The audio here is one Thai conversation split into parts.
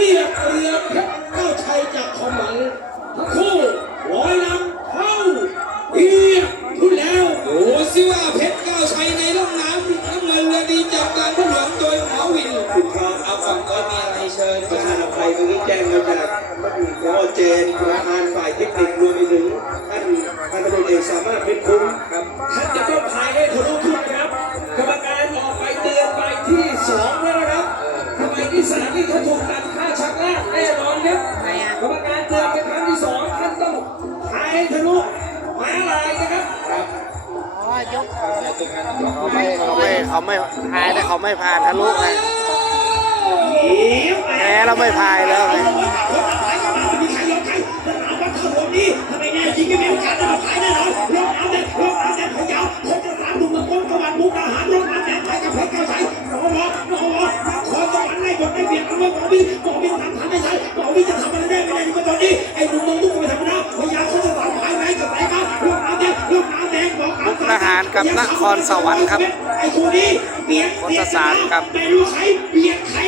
เรียกเรือเพชรเก้าชัยจากขมังทั้งคู่ร้อยลำเข้าเรียกทุนแล้วดูสิว่าเพชรเก้าชัยในร่องน้ำน้ำเงินเรือดีจากการผู้หลวงโดยหมอวินคุณครับเอาฝั่งก็มีอะไรเชิญประธานอภัยเมื่อกี้แจ้งมาจากพ่อเจนประธานฝ่ายเทคนิครวมไปถึงท่านท่านตำรวจเอกสามารถเพชรคุ้มครับท่านจะต้องพายให้ทะลุทุนครับกรรมการออกไปเตือนใบที่สองแล้วนะครับทำไมที่สามนี่เขาถูกตัดค่า ชักลากแน่นอนครับกรรมการเตือนเป็นครั้งที่สองท่านต้องพายให้ทะลุม้าลายนะครับเขาไม่เขาไม่เขาไม่พายแต่เขาไม่พายทะลุไงแพ้เราไม่พายแล้วไงมีใครยอมใครสนามวัดขนมนี้ทำไมแน่จริงไม่มีโอกาสได้มาขายแน่นอนรองน้ำแดงรองน้ำแดงพะเยาคนจะสามดุมตะโกนตะวันมุกอาหารรองน้ำแดงไทยกับเพชรเก้าชัยหมอหมอหมอหมอนักขอสวรรค์ในบทได้เบียดเอาไว้หมอพี่หมอพี่ ได้ในตอนนี้ไอ้หนุ่มตุ้งตุ้งไปทำนะพยายามเขาจะสอนขายไว้กับไหนมารองน้ำแดงรองน้ำแดงบอกเอามุกทหารกับนครสวรรค์ครับไอ้คู่นี้เบียดคนละสารครับไม่รู้ใครเบียดใคร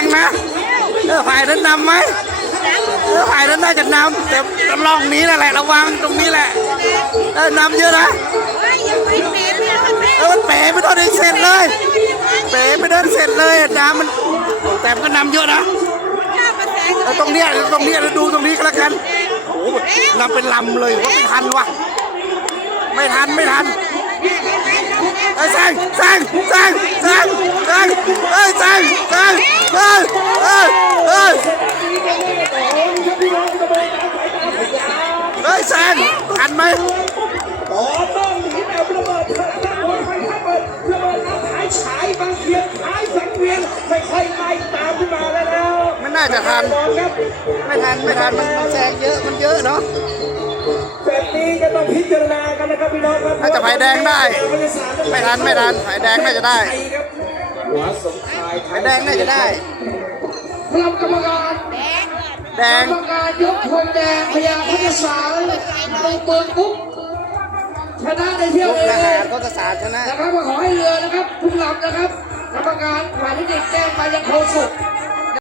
งนะเออพายนั้นนำไหมเออพายนั้นน่าจะนำแต่ล่องนี้นั่นแหละระวังตรงนี้แหละเออนำเยอะนะเออมันเป๋ไม่ต้องได้เสร็จเลยเป๋ไม่ได้เสร็จเลยน้ำมันโอ้แต่มันก็นำเยอะนะเออตรงเนี้ยตรงเนี้ยดูตรงนี้ก็แล้วกันโอ้โหนำเป็นลำเลยว่าไม่ทันวะไม่ทันไม่ทันเอ้ยแซงแซงแซงแซงแซงเอ้ย แซงแซงเอ้ยเอ้ยเอ้ยเอ้ยแซงทันไหมต่อต้องหนีแบบระเบิดพลังน้ำวนไฟฟ้เปิดระเบิดน้ำหายฉายบางเทียนหายสังเวียนค่อยๆไล่ตามขึ้นมาแล้วแล้วไม่น่าจะทัน ไม่ทัน ไม่ทัน มันแซงเยอะ มันเยอะเนาะแบบนี้ก็ต้องพิจารณากันนะครับพี่น้องครับน่าจะไฟแดงได้ ไม่ทัน ไม่ทันไฟแดงน่าจะได้ หัวสมชายไฟแดงน่าจะได้ พลังกรรมการแดงกรรมการยกธงแดงพยาพัฒสารลงเปิดปุ๊บชนะในเที่ยวมุกเอทหารก็สารชนะ นะครับมาขอให้เรือนะครับทุกลำนะครับกรรมการฝ่ายเทคนิคแจ้งมายังโคศก